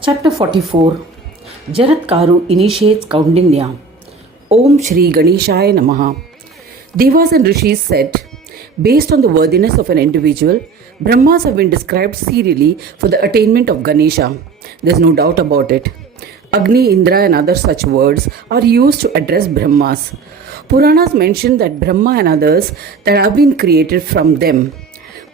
Chapter 44 Jaratkaru Initiates Kaundinya. Om Shri Ganeshaya Namaha. Devas and Rishis said, based on the worthiness of an individual, Brahmas have been described serially for the attainment of Ganesha. There is no doubt about it. Agni, Indra and other such words are used to address Brahmas. Puranas mention that Brahma and others that have been created from them.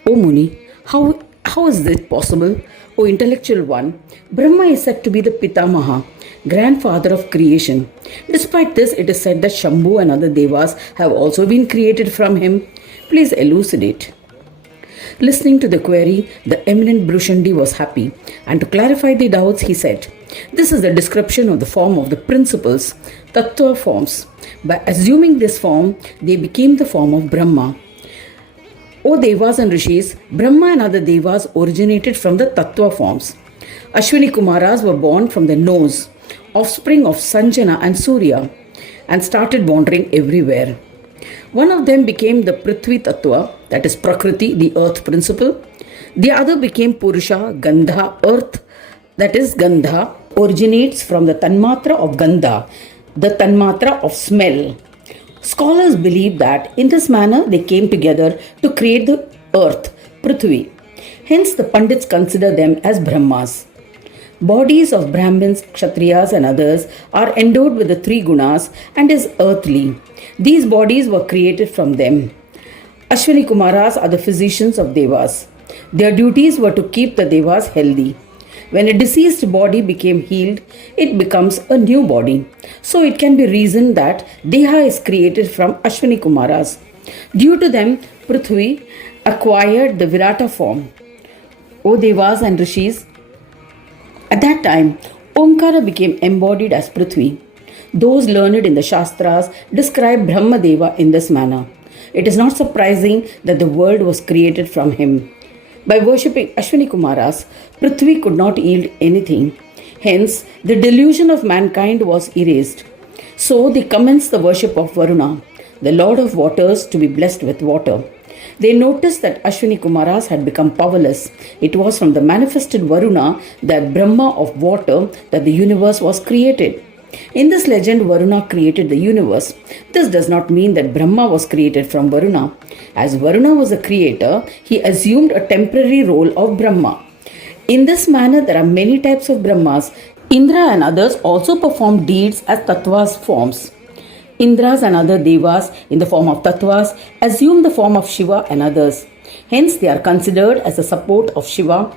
O Muni, how is this possible? O intellectual one, Brahma is said to be the Pitamaha, grandfather of creation. Despite this, it is said that Shambhu and other devas have also been created from him. Please elucidate. Listening to the query, the eminent Bhrushandi was happy, and to clarify the doubts, he said, this is the description of the form of the principles, tattva forms. By assuming this form, they became the form of Brahma. O Devas and Rishis, Brahma and other Devas originated from the Tattva forms. Ashwini Kumaras were born from the nose, offspring of Sanjana and Surya, and started wandering everywhere. One of them became the Prithvi Tattva, that is Prakriti, the earth principle. The other became Purusha, Gandha, earth, that is Gandha, originates from the Tanmatra of Gandha, the Tanmatra of smell. Scholars believe that in this manner they came together to create the earth, Prithvi. Hence the Pandits consider them as Brahmas. Bodies of Brahmins, Kshatriyas and others are endowed with the three gunas and is earthly. These bodies were created from them. Ashwini Kumaras are the physicians of Devas. Their duties were to keep the Devas healthy. When a deceased body became healed, it becomes a new body. So it can be reasoned that Deha is created from Ashwini Kumaras. Due to them, Prithvi acquired the Virata form. O Devas and Rishis, at that time, Omkara became embodied as Prithvi. Those learned in the Shastras describe Brahmadeva in this manner. It is not surprising that the world was created from him. By worshipping Ashwini Kumaras, Prithvi could not yield anything. Hence, the delusion of mankind was erased. So they commenced the worship of Varuna, the lord of waters, to be blessed with water. They noticed that Ashwini Kumaras had become powerless. It was from the manifested Varuna, that Brahma of water, that the universe was created. In this legend, Varuna created the universe. This does not mean that Brahma was created from Varuna. As Varuna was a creator, he assumed a temporary role of Brahma. In this manner, there are many types of Brahmas. Indra and others also perform deeds as Tattvas forms. Indras and other Devas in the form of Tattvas assume the form of Shiva and others. Hence, they are considered as the support of Shiva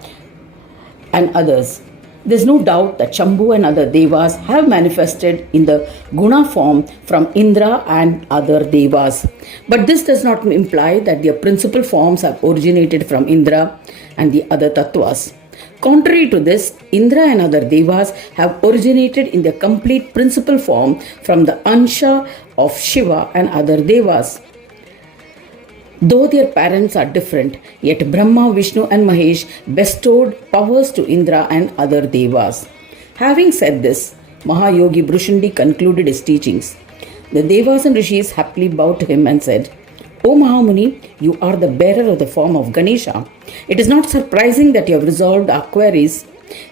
and others. There is no doubt that Shambhu and other Devas have manifested in the Guna form from Indra and other Devas. But this does not imply that their principal forms have originated from Indra and the other Tattvas. Contrary to this, Indra and other Devas have originated in their complete principal form from the Ansha of Shiva and other Devas. Though their parents are different, yet Brahma, Vishnu and Mahesh bestowed powers to Indra and other Devas. Having said this, Mahayogi Bhrushandi concluded his teachings. The Devas and Rishis happily bowed to him and said, O Mahamuni, you are the bearer of the form of Ganesha. It is not surprising that you have resolved our queries.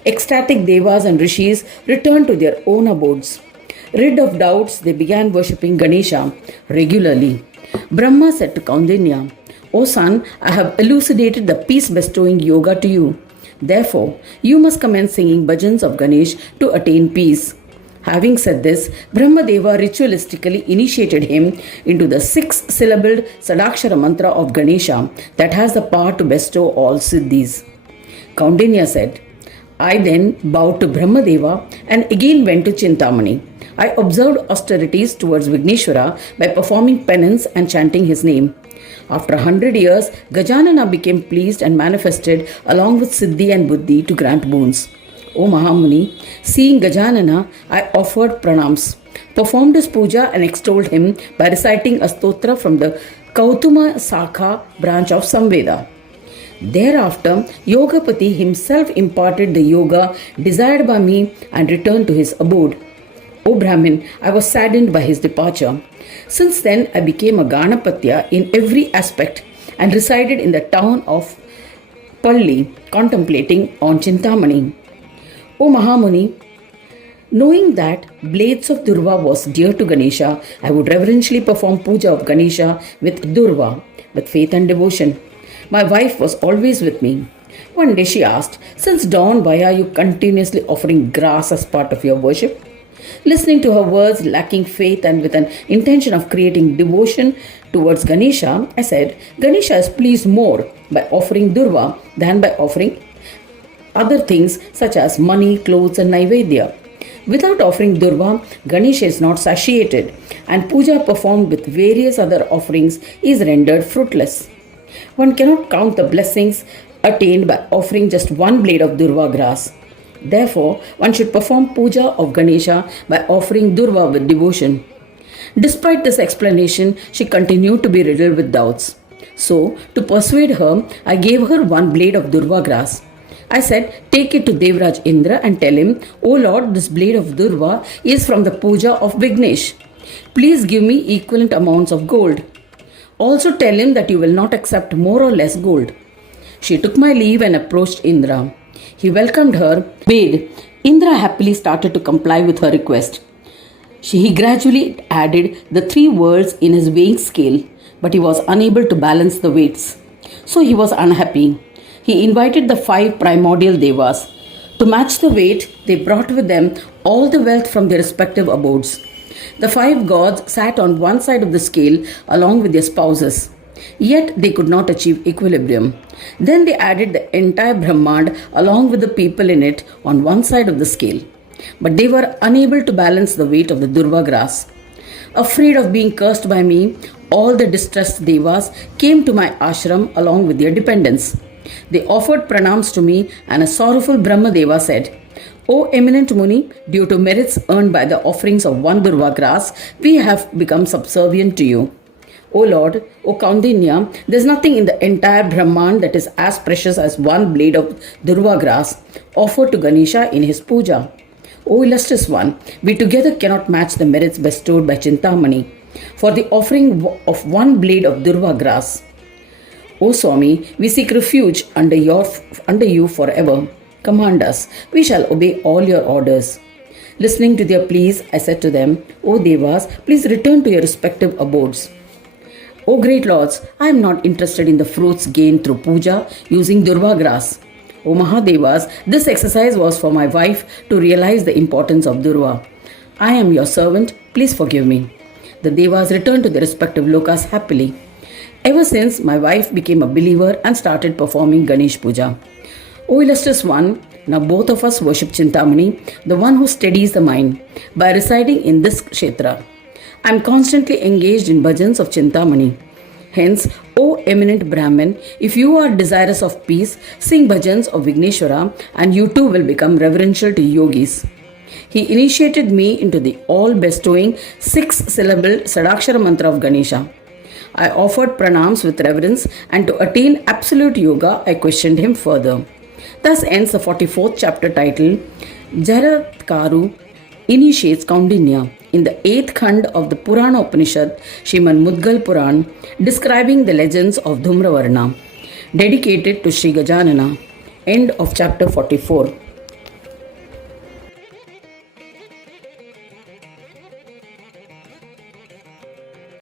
Ecstatic Devas and Rishis returned to their own abodes. Rid of doubts, they began worshipping Ganesha regularly. Brahma said to Kaundinya, O son, I have elucidated the peace-bestowing yoga to you. Therefore, you must commence singing bhajans of Ganesh to attain peace. Having said this, Brahmadeva ritualistically initiated him into the 6-syllabled Sadakshara mantra of Ganesha that has the power to bestow all siddhis. Kaundinya said, I then bowed to Brahmadeva and again went to Chintamani. I observed austerities towards Vigneshwara by performing penance and chanting his name. After 100 years, Gajanana became pleased and manifested along with Siddhi and Buddhi to grant boons. O Mahamuni, seeing Gajanana, I offered pranams, performed his puja and extolled him by reciting a stotra from the Kautuma Sakha branch of Samveda. Thereafter, Yogapati himself imparted the yoga desired by me and returned to his abode. O Brahmin, I was saddened by his departure. Since then, I became a Ganapatya in every aspect and resided in the town of Palli, contemplating on Chintamani. O Mahamuni, knowing that blades of Durva was dear to Ganesha, I would reverentially perform puja of Ganesha with Durva, with faith and devotion. My wife was always with me. One day she asked, "Since dawn, why are you continuously offering grass as part of your worship?" Listening to her words, lacking faith and with an intention of creating devotion towards Ganesha, I said, "Ganesha is pleased more by offering Durva than by offering other things such as money, clothes, and Naivedya. Without offering Durva, Ganesha is not satiated, and puja performed with various other offerings is rendered fruitless. One cannot count the blessings attained by offering just one blade of Durva grass. Therefore, one should perform puja of Ganesha by offering Durva with devotion." Despite this explanation, she continued to be riddled with doubts. So, to persuade her, I gave her one blade of Durva grass. I said, "Take it to Devraj Indra and tell him, 'O Lord, this blade of Durva is from the puja of Vignesh. Please give me equivalent amounts of gold. Also tell him that you will not accept more or less gold.'" She took my leave and approached Indra. He welcomed her, obeyed. Indra happily started to comply with her request. He gradually added the 3 words in his weighing scale, but he was unable to balance the weights. So he was unhappy. He invited the 5 primordial devas. To match the weight, they brought with them all the wealth from their respective abodes. The 5 gods sat on one side of the scale along with their spouses. Yet they could not achieve equilibrium. Then they added the entire Brahmand along with the people in it on one side of the scale. But they were unable to balance the weight of the Durva grass. Afraid of being cursed by me, all the distressed devas came to my ashram along with their dependents. They offered pranams to me, and a sorrowful Brahma Deva said, "O eminent Muni, due to merits earned by the offerings of one Durva grass, we have become subservient to you. O Lord, O Kaundinya, there is nothing in the entire Brahman that is as precious as one blade of Durva grass offered to Ganesha in his puja. O illustrious one, we together cannot match the merits bestowed by Chintamani for the offering of one blade of Durva grass. O Swami, we seek refuge under you forever. Command us, we shall obey all your orders." Listening to their pleas, I said to them, "O Devas, please return to your respective abodes. O great lords, I am not interested in the fruits gained through puja using Durva grass. O Mahadevas, this exercise was for my wife to realize the importance of Durva. I am your servant, please forgive me." The Devas returned to their respective lokas happily. Ever since, my wife became a believer and started performing Ganesh Puja. O illustrious one, now both of us worship Chintamani, the one who steadies the mind, by residing in this kshetra. I am constantly engaged in bhajans of Chintamani. Hence, O eminent Brahmin, if you are desirous of peace, sing bhajans of Vigneshwara and you too will become reverential to yogis. He initiated me into the all-bestowing 6-syllable Sadakshara mantra of Ganesha. I offered pranams with reverence, and to attain absolute yoga, I questioned him further. Thus ends the 44th chapter titled Jaratkaru Initiates Kaundinya in the 8th Khand of the Purana Upanishad, Srimad Mudgal Puran, describing the legends of Dhumravarna, dedicated to Sri Gajanana. End of chapter 44.